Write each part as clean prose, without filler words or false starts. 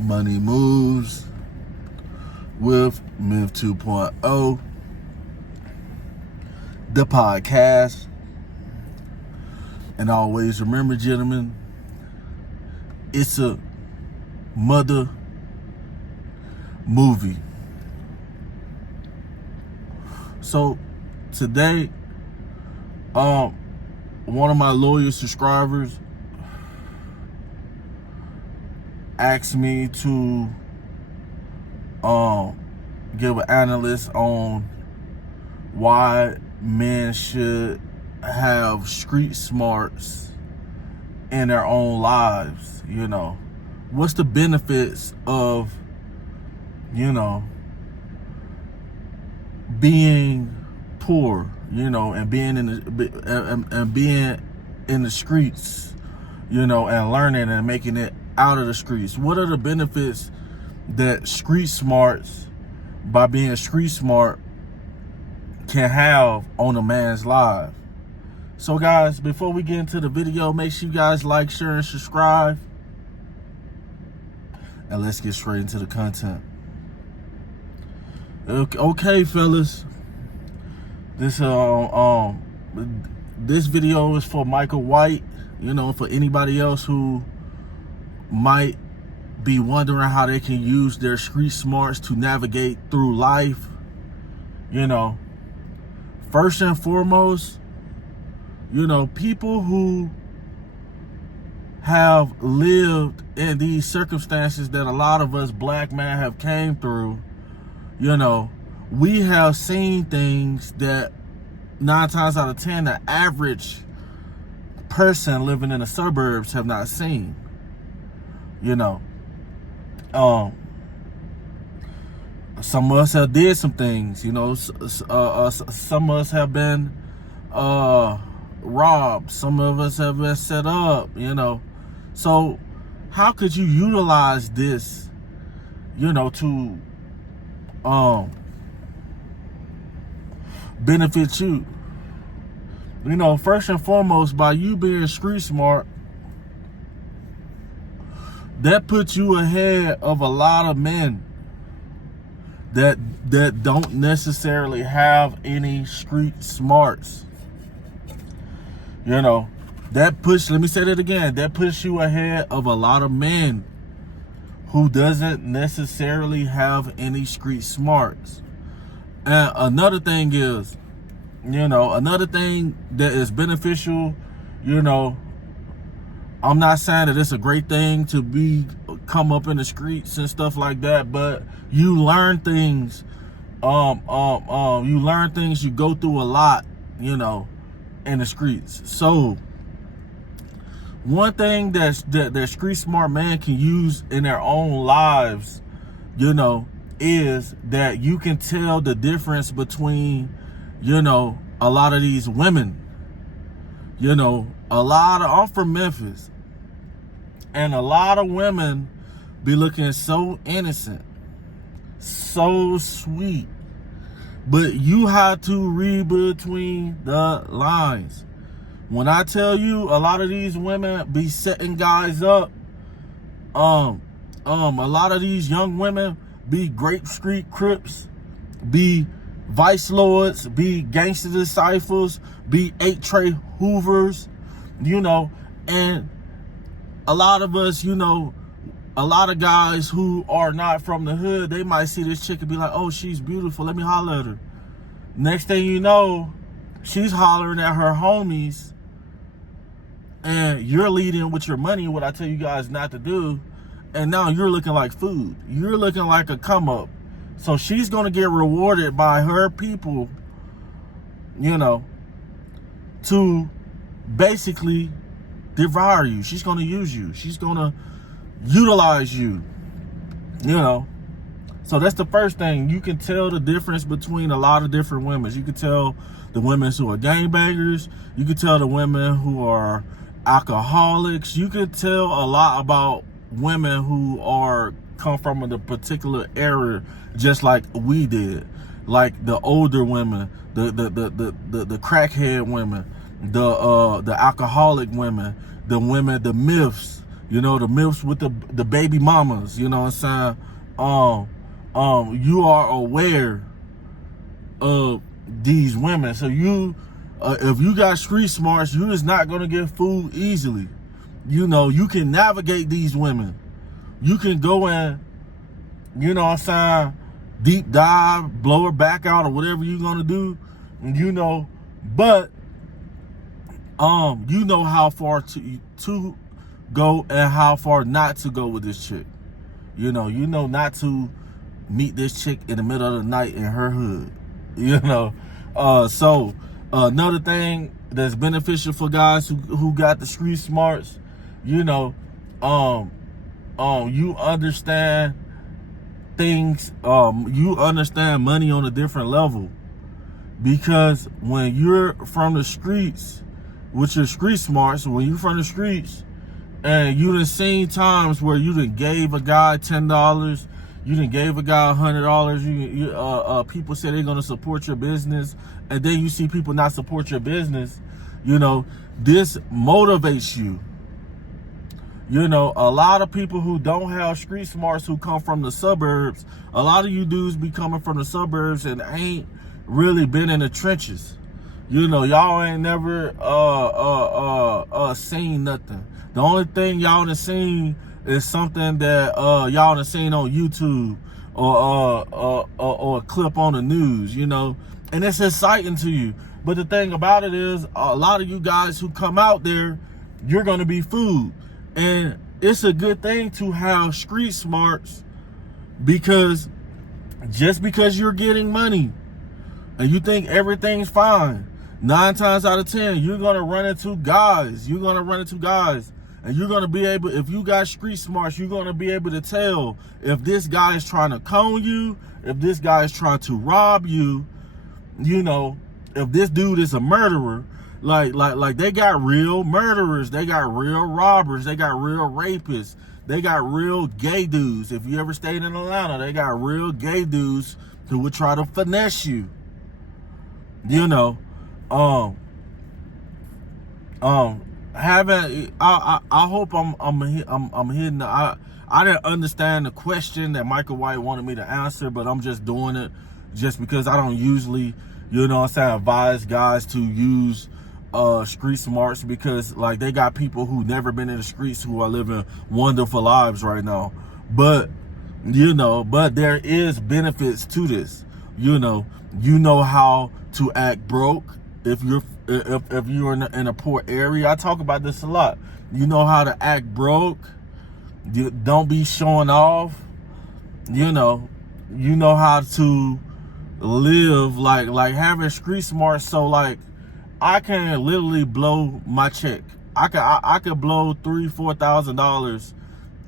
Money Moves with Myth 2.0, the podcast. And always remember, gentlemen, it's a mother movie. So today, one of my loyal subscribers asked me to give an analysis on why men should have street smarts in their own lives. You know, what's the benefits of, you know, being poor, you know, and being in the and being in the streets, you know, and learning and making it out of the streets? What are the benefits that street smarts, by being street smart, can have on a man's life? So guys, before we get into the video, make sure you guys like, share, and subscribe. And let's get straight into the content. Okay, fellas. This video is for Michael White. You know, for anybody else who might be wondering how they can use their street smarts to navigate through life. You know, first and foremost, you know, people who have lived in these circumstances that a lot of us black men have came through, you know, we have seen things that 9 times out of 10 the average person living in the suburbs have not seen. You know, some of us have did some things. You know, some of us have been robbed. Some of us have been set up. You know, so how could you utilize this, you know, to benefit you? You know, first and foremost, by you being street smart, that puts you ahead of a lot of men that don't necessarily have any street smarts. You know, let me say that again, that puts you ahead of a lot of men who doesn't necessarily have any street smarts. And another thing is, you know, another thing that is beneficial, you know, I'm not saying that it's a great thing to come up in the streets and stuff like that, but you learn things. You learn things. You go through a lot, you know, in the streets. So one thing that street smart man can use in their own lives, you know, is that you can tell the difference between, you know, a lot of these women. You know, I'm from Memphis, and a lot of women be looking so innocent, so sweet, but you have to read between the lines. When I tell you, a lot of these women be setting guys up. A lot of these young women be Grape Street Crips, be Vice Lords, be Gangster Disciples, be 8-Tray Hoovers, you know, and a lot of us, you know, a lot of guys who are not from the hood, they might see this chick and be like, oh, she's beautiful, let me holler at her. Next thing you know, she's hollering at her homies, and you're leading with your money, what I tell you guys not to do, and now you're looking like food. You're looking like a come up. So she's going to get rewarded by her people, you know, to basically devour you. She's going to use you. She's going to utilize you, you know. So that's the first thing. You can tell the difference between a lot of different women. You can tell the women who are gangbangers. You can tell the women who are alcoholics. You can tell a lot about women who come from a particular era, just like we did, like the older women, the crackhead women, the alcoholic women, the women, the myths, You know, the myths with the baby mamas, you know what I'm saying? You are aware of these women. So you, if you got street smarts, you is not going to get food easily. You know, you can navigate these women. You can go in, you know what I'm saying, deep dive, blow her back out or whatever you're going to do, you know, but you know how far to go and how far not to go with this chick. You know not to meet this chick in the middle of the night in her hood. You know, so another thing that's beneficial for guys who got the street smarts, you know, you understand things, you understand money on a different level, because when you're from the streets with your street smarts, when you're from the streets and you done seen times where you done gave a guy $10, you done gave a guy $100, people say they're gonna support your business, and then you see people not support your business, you know, this motivates you. You know, a lot of people who don't have street smarts, who come from the suburbs, a lot of you dudes be coming from the suburbs and ain't really been in the trenches. You know, y'all ain't never seen nothing. The only thing y'all done seen is something that y'all done seen on YouTube or a clip on the news, you know, and it's exciting to you. But the thing about it is, a lot of you guys who come out there, you're gonna be food. And it's a good thing to have street smarts, because just because you're getting money and you think everything's fine, 9 times out of 10, you're going to run into guys. You're going to run into guys. And you're going to be able, if you got street smarts, you're going to be able to tell if this guy is trying to con you, if this guy is trying to rob you, you know, if this dude is a murderer. Like they got real murderers, they got real robbers, they got real rapists, they got real gay dudes. If you ever stayed in Atlanta, they got real gay dudes who would try to finesse you. You know, I hope I'm hitting I didn't understand the question that Michael White wanted me to answer, but I'm just doing it just because I don't usually, you know what I'm saying, advise guys to use street smarts, because like they got people who never been in the streets who are living wonderful lives right now. But you know, but there is benefits to this. You know how to act broke if you're in a poor area. I talk about this a lot. You know how to act broke. You don't be showing off. You know how to live like having street smarts. So like, I can literally blow my check. I could blow $3,000-$4,000,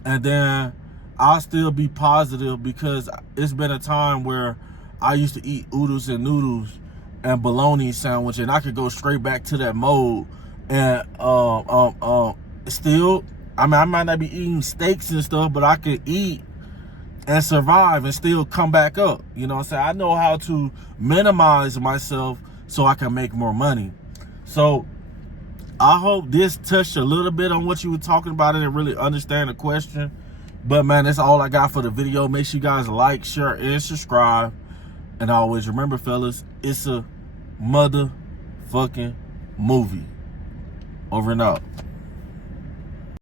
and then I'll still be positive, because it's been a time where I used to eat oodles and noodles and bologna sandwich, and I could go straight back to that mode. And still, I mean, I might not be eating steaks and stuff, but I could eat and survive and still come back up. You know what I'm saying? I know how to minimize myself so I can make more money. So I hope this touched a little bit on what you were talking about and really understand the question. But man, that's all I got for the video. Make sure you guys like, share, and subscribe. And always remember, fellas, it's a motherfucking movie. Over and out.